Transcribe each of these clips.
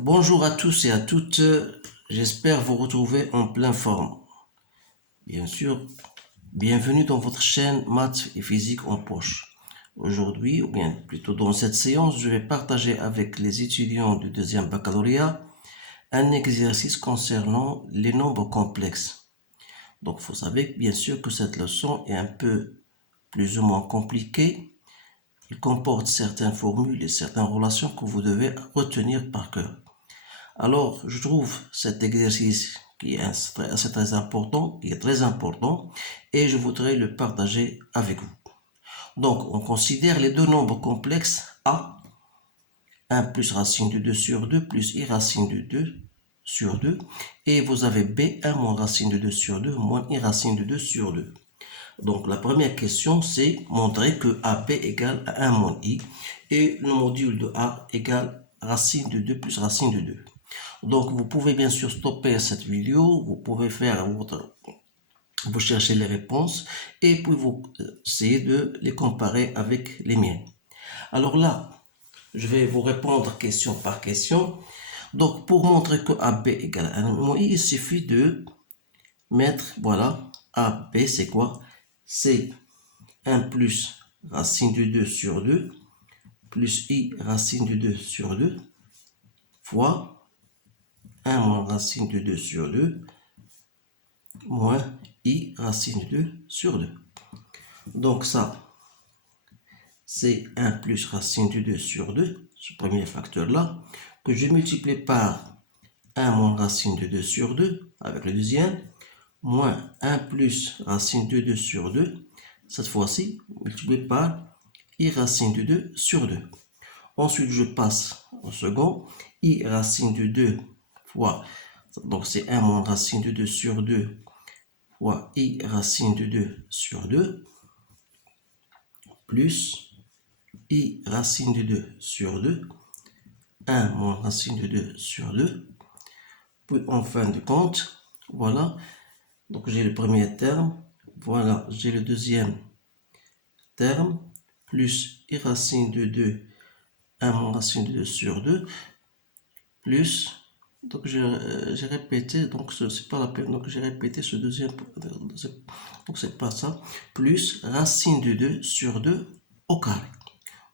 Bonjour à tous et à toutes, j'espère vous retrouver en pleine forme. Bien sûr, bienvenue dans votre chaîne Maths et Physique en poche. Aujourd'hui, ou bien plutôt dans cette séance, je vais partager avec les étudiants du deuxième baccalauréat un exercice concernant les nombres complexes. Donc, vous savez bien sûr que cette leçon est un peu plus ou moins compliquée. Il comporte certaines formules et certaines relations que vous devez retenir par cœur. Alors, je trouve cet exercice qui est assez très important, qui est très important, et je voudrais le partager avec vous. Donc, on considère les deux nombres complexes A, 1 plus racine de 2 sur 2 plus I racine de 2 sur 2, et vous avez B, 1 moins racine de 2 sur 2 moins I racine de 2 sur 2. Donc, la première question, c'est montrer que AB égale à 1 moins I, et le module de A égale racine de 2 plus racine de 2. Donc, vous pouvez bien sûr stopper cette vidéo, vous pouvez vous cherchez les réponses et puis vous essayez de les comparer avec les miennes. Alors là, je vais vous répondre question par question. Donc, pour montrer que AB égale à 1 I, il suffit de mettre, voilà, AB c'est quoi? C'est 1 plus racine de 2 sur 2 plus I racine de 2 sur 2 fois 1 moins racine de 2 sur 2 moins I racine de 2 sur 2. Donc ça, c'est 1 plus racine de 2 sur 2, ce premier facteur-là, que je multiplie par 1 moins racine de 2 sur 2, avec le deuxième, moins 1 plus racine de 2 sur 2, cette fois-ci, multiplié par I racine de 2 sur 2. Ensuite, je passe au second, I racine de 2 fois, donc c'est 1 moins racine de 2 sur 2 fois I racine de 2 sur 2 plus I racine de 2 sur 2, 1 moins racine de 2 sur 2. Puis en fin de compte, voilà, donc j'ai le premier terme, voilà, j'ai le deuxième terme, plus I racine de 2, 1 moins racine de 2 sur 2, plus, donc j'ai répété, donc c'est pas la peine, donc j'ai répété ce deuxième, donc c'est pas ça, plus racine de 2 sur 2 au carré.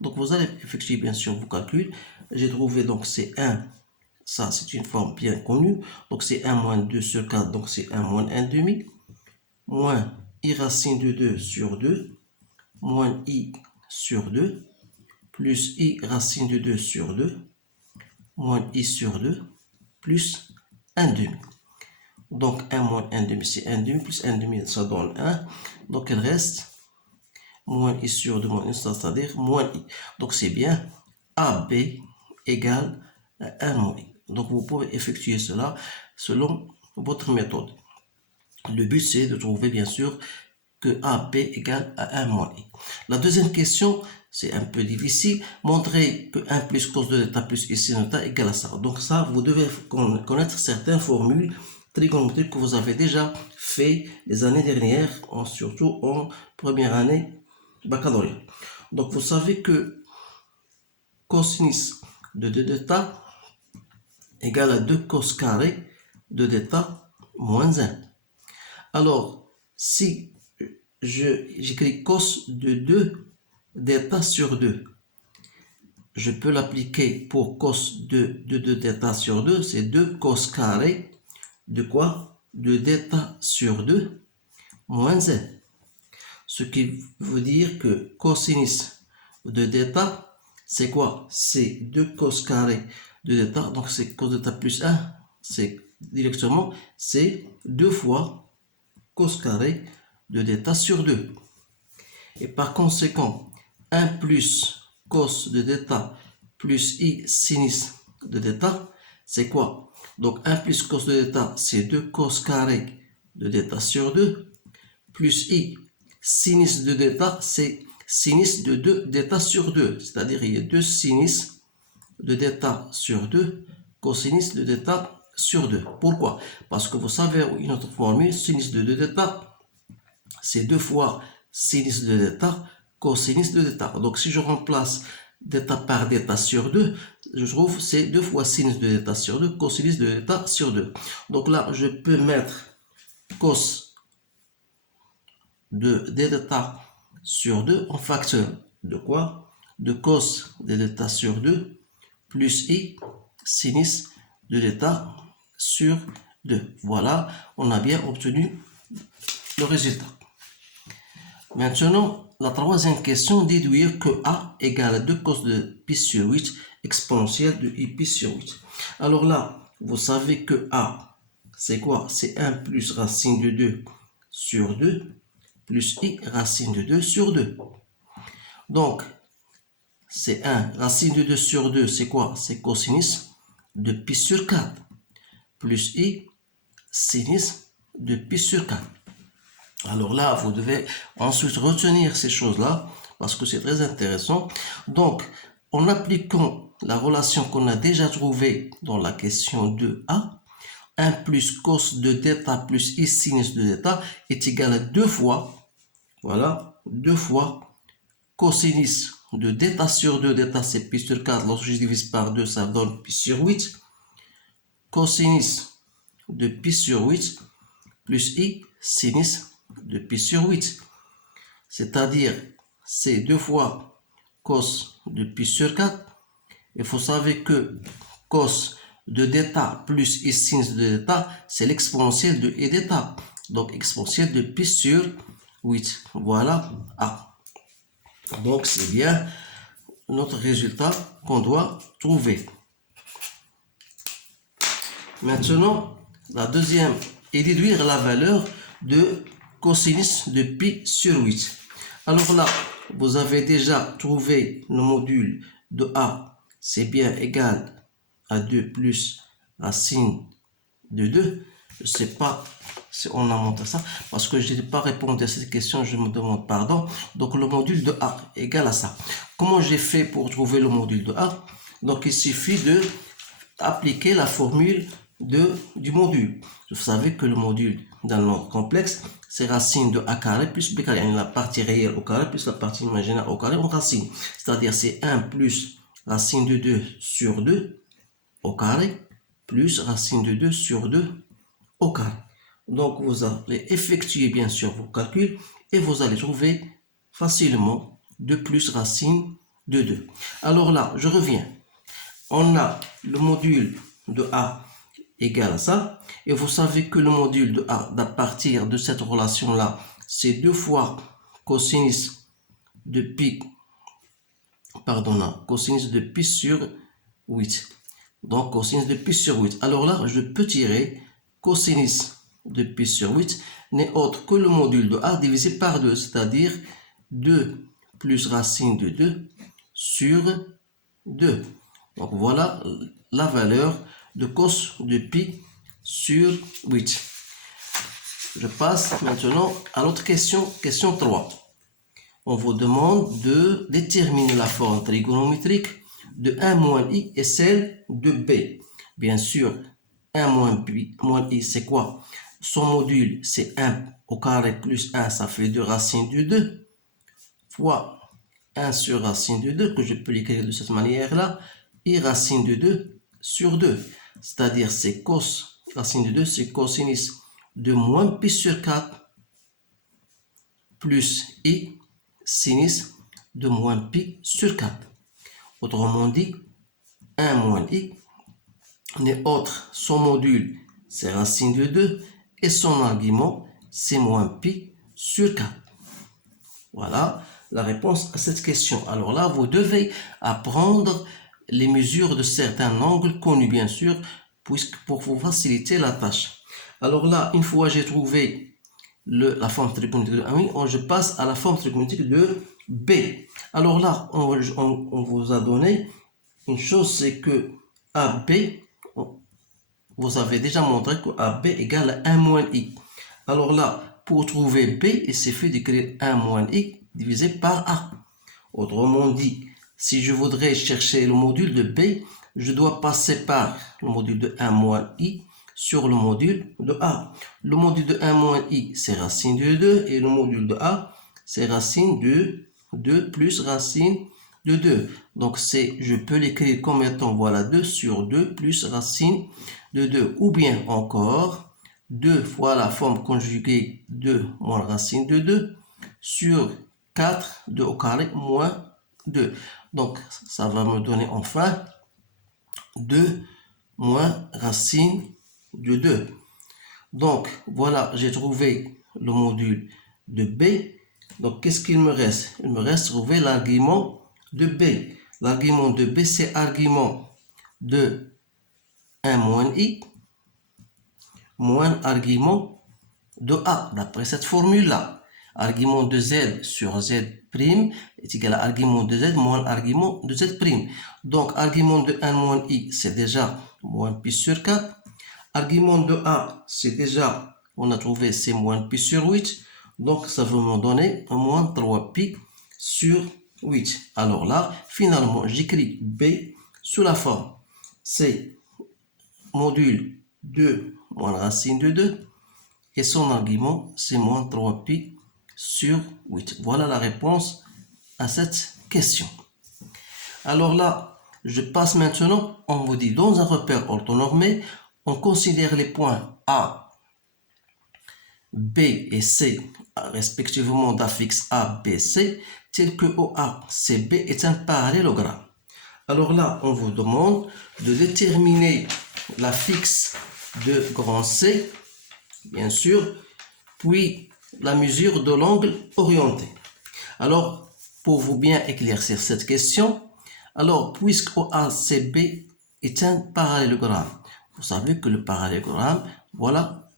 Donc vous allez effectuer bien sûr vos calculs. J'ai trouvé donc c'est 1, ça c'est une forme bien connue, donc c'est 1 moins 2 sur 4, donc c'est 1 moins 1 demi, moins I racine de 2 sur 2, moins I sur 2, plus I racine de 2 sur 2, moins I sur 2, plus 1 demi. Donc 1 moins 1 demi, c'est 1 demi, plus 1 demi, ça donne 1. Donc il reste moins I sur 2 moins I, c'est-à-dire moins I. Donc c'est bien AB égale à 1 moins I. Donc vous pouvez effectuer cela selon votre méthode. Le but c'est de trouver bien sûr que AB égale à 1 moins I. La deuxième question, c'est un peu difficile. Montrer que 1 plus cos de θ plus I sin θ égale à ça. Donc ça, vous devez connaître certaines formules trigonométriques que vous avez déjà fait les années dernières, surtout en première année baccalauréat. Donc vous savez que cosinus de 2 θ égale à 2 cos carré de θ moins 1. Alors, si j'écris cos de 2 θ sur 2, je peux l'appliquer pour cos de 2 θ sur 2, c'est 2 cos carré de quoi? De θ sur 2 moins 1. Ce qui veut dire que cosinus de θ, c'est quoi? C'est 2 cos carré de θ, donc c'est cos de θ plus 1, c'est directement, c'est 2 fois cos carré de θ sur 2. Et par conséquent, 1 plus cos de θ plus I sinus de θ, c'est quoi? Donc 1 plus cos de θ, c'est 2 cos carré de θ sur 2, plus I sinus de θ, c'est sinus de 2 θ sur 2, c'est-à-dire il y a 2 sinus de θ sur 2, cosinus de θ sur 2. Pourquoi? Parce que vous savez une autre formule, sinus de 2 θ, c'est 2 fois sinus de θ, cosinus de θ. Donc si je remplace θ par θ sur 2, je trouve, c'est 2 fois sinus de d'état sur 2, cosinus de d'état sur 2. Donc là, je peux mettre cos de d'état sur 2 en facteur de quoi? De cos de d'état sur 2 plus i sinus de l'état sur 2. Voilà, on a bien obtenu le résultat. Maintenant, la troisième question, déduire que a égale à 2 cos de pi sur 8 exponentielle de i pi sur 8. Alors là, vous savez que a, c'est quoi? C'est 1 plus racine de 2 sur 2 plus i racine de 2 sur 2. Donc, c'est 1 racine de 2 sur 2, c'est quoi? C'est cosinus de pi sur 4 plus i sinus de pi sur 4. Alors là, vous devez ensuite retenir ces choses-là parce que c'est très intéressant. Donc, en appliquant la relation qu'on a déjà trouvée dans la question 2a, 1 plus cos de d'état plus i sinus de d'état est égal à 2 fois, voilà, 2 fois cosinus de d'état sur 2, d'état c'est pi sur 4, lorsque je divise par 2, ça donne pi sur 8, cosinus de pi sur 8 plus i sinus de pi sur 8. C'est-à-dire, c'est 2 fois cos de pi sur 4. Il faut savoir que cos de d'état plus i sinus de d'état, c'est l'exponentielle de i d'état. Donc, exponentielle de pi sur 8. Voilà A. Donc, c'est bien notre résultat qu'on doit trouver. Maintenant, la deuxième est déduire la valeur de cosinus de pi sur 8. Alors là, vous avez déjà trouvé le module de A, c'est bien égal à 2 plus racine de 2. Je ne sais pas si on a montré ça, parce que je n'ai pas répondu à cette question, je me demande pardon. Donc le module de A est égal à ça. Comment j'ai fait pour trouver le module de A? Donc il suffit de appliquer la formule du module. Vous savez que le module d'un nombre complexe, c'est racine de a carré plus b carré. La partie réelle au carré plus la partie imaginaire au carré en racine. C'est-à-dire c'est 1 plus racine de 2 sur 2 au carré plus racine de 2 sur 2 au carré. Donc vous allez effectuer bien sûr vos calculs et vous allez trouver facilement 2 plus racine de 2. Alors là, je reviens. On a le module de A égal à ça. Et vous savez que le module de A, à partir de cette relation-là, c'est 2 fois cosinus de pi, cosinus de pi sur 8. Donc, cosinus de pi sur 8. Alors là, je peux tirer cosinus de pi sur 8 n'est autre que le module de A divisé par 2, c'est-à-dire 2 plus racine de 2 sur 2. Donc, voilà la valeur de cos de pi sur 8. Je passe maintenant à l'autre question, question 3. On vous demande de déterminer la forme trigonométrique de 1 moins i et celle de b. Bien sûr, 1 moins i, c'est quoi? Son module, c'est 1 au carré plus 1, ça fait 2 racines de 2, fois 1 sur racine de 2, que je peux l'écrire de cette manière-là, i racine de 2 sur 2. C'est-à-dire, c'est cos, racine de 2, c'est cosinus de moins pi sur 4 plus i sinus de moins pi sur 4. Autrement dit, 1 moins i n'est autre, son module, c'est racine de 2 et son argument, c'est moins pi sur 4. Voilà la réponse à cette question. Alors là, vous devez apprendre les mesures de certains angles connus, bien sûr, pour vous faciliter la tâche. Alors là, une fois j'ai trouvé la forme trigonométrique de A, je passe à la forme trigonométrique de B. Alors là, on vous a donné une chose, c'est que AB, vous avez déjà montré que AB égale à 1 moins I. Alors là, pour trouver B, il suffit d'écrire 1 moins I divisé par A. Autrement dit, si je voudrais chercher le module de B, je dois passer par le module de 1 moins I sur le module de A. Le module de 1 moins I, c'est racine de 2, et le module de A, c'est racine de 2 plus racine de 2. Donc, je peux l'écrire comme étant, voilà, 2 sur 2 plus racine de 2. Ou bien encore, 2 fois la forme conjuguée 2 moins racine de 2 sur 4, 2 au carré moins 2. Donc, ça va me donner enfin 2 moins racine de 2. Donc, voilà, j'ai trouvé le module de B. Donc, qu'est-ce qu'il me reste? Il me reste trouver l'argument de B. L'argument de B, c'est argument de 1 moins I moins argument de A, d'après cette formule-là. Argument de Z sur Z' est égal à argument de Z moins argument de Z'. Donc, argument de 1 moins I, c'est déjà moins pi sur 4. Argument de A, c'est déjà, on a trouvé, c'est moins pi sur 8. Donc, ça va me donner moins 3 pi sur 8. Alors là, finalement, j'écris B sous la forme. C'est module 2 moins racine de 2. Et son argument, c'est moins 3 pi sur 8. Voilà la réponse à cette question. Alors là, je passe maintenant, on vous dit dans un repère orthonormé, on considère les points A, B et C, respectivement d'affixe A, B, C, tels que OA, CB est un parallélogramme. Alors là, on vous demande de déterminer l'affixe de grand C, bien sûr, puis la mesure de l'angle orienté. Alors, pour vous bien éclaircir cette question, alors, puisque OACB est un parallélogramme, vous savez que le parallélogramme, voilà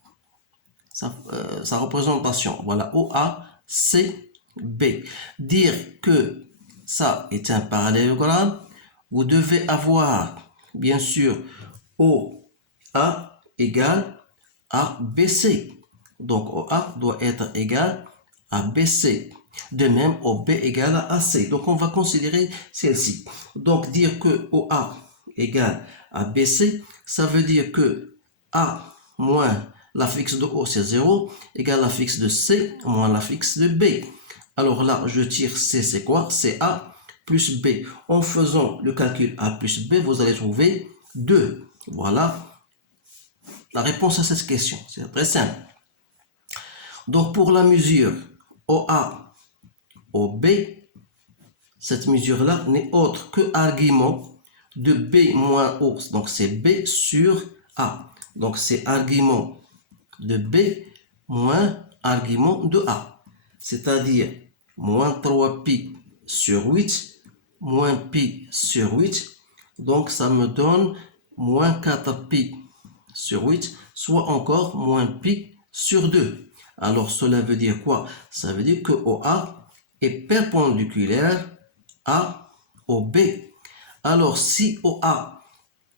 sa représentation. Voilà OACB. Dire que ça est un parallélogramme, vous devez avoir, bien sûr, OA égale à BC. Donc, OA doit être égal à BC. De même, OB égale à AC. Donc, on va considérer celle-ci. Donc, dire que OA égale à BC, ça veut dire que A moins l'affixe de O, c'est 0, égale l'affixe de C moins l'affixe de B. Alors là, je tire C, c'est quoi? C'est A plus B. En faisant le calcul A plus B, vous allez trouver 2. Voilà la réponse à cette question. C'est très simple. Donc, pour la mesure OA, OB, cette mesure-là n'est autre que argument de B moins O. Donc, c'est B sur A. Donc, c'est argument de B moins argument de A. C'est-à-dire, moins 3 pi sur 8, moins pi sur 8. Donc, ça me donne moins 4 pi sur 8, soit encore moins pi sur 2. Alors, cela veut dire quoi? Ça veut dire que OA est perpendiculaire à OB. Alors, si OA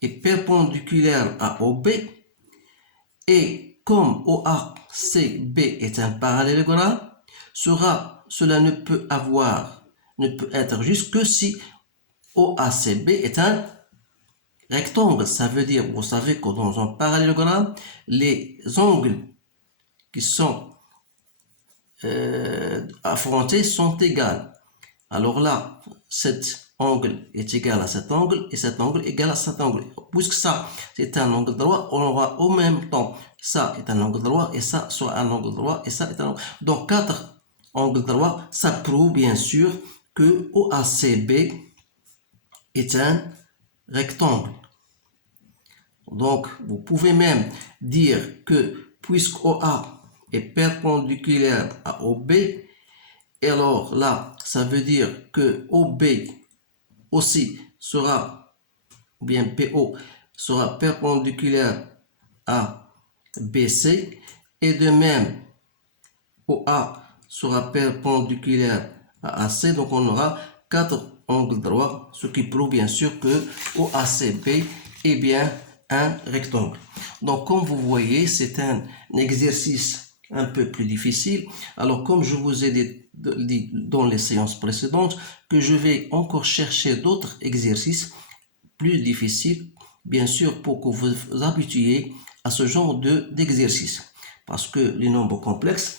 est perpendiculaire à OB, et comme OACB est un parallélogramme, cela ne peut être juste que si OACB est un rectangle. Ça veut dire, vous savez que dans un parallélogramme, les angles qui sont affrontés sont égaux. Alors là, cet angle est égal à cet angle et cet angle est égal à cet angle. Puisque ça, c'est un angle droit, on aura au même temps, ça est un angle droit et ça soit un angle droit et ça est un angle. Donc, 4 angles droits, ça prouve bien sûr que OACB est un rectangle. Donc, vous pouvez même dire que puisque OA est perpendiculaire à OB, et alors là, ça veut dire que OB aussi sera, ou bien PO sera perpendiculaire à BC, et de même OA sera perpendiculaire à AC, donc on aura 4 angles droits, ce qui prouve bien sûr que OACB est bien un rectangle. Donc comme vous voyez, c'est un exercice un peu plus difficile. Alors comme je vous ai dit dans les séances précédentes, que je vais encore chercher d'autres exercices plus difficiles, bien sûr, pour que vous vous habituiez à ce genre d'exercice. Parce que les nombres complexes,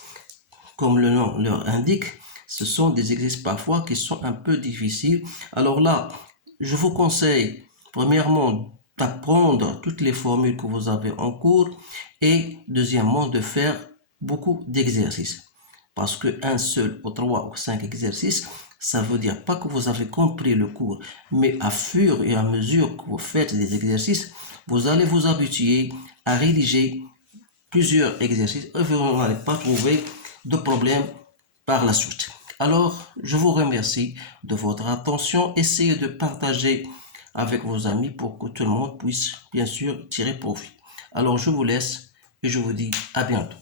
comme le nom leur indique, ce sont des exercices parfois qui sont un peu difficiles. Alors là, je vous conseille premièrement d'apprendre toutes les formules que vous avez en cours et deuxièmement de faire beaucoup d'exercices. Parce que un seul ou 3 ou 5 exercices, ça veut dire pas que vous avez compris le cours, mais à fur et à mesure que vous faites des exercices, vous allez vous habituer à rédiger plusieurs exercices et vous n'allez pas trouver de problème par la suite. Alors, je vous remercie de votre attention. Essayez de partager avec vos amis pour que tout le monde puisse bien sûr tirer profit. Alors, je vous laisse et je vous dis à bientôt.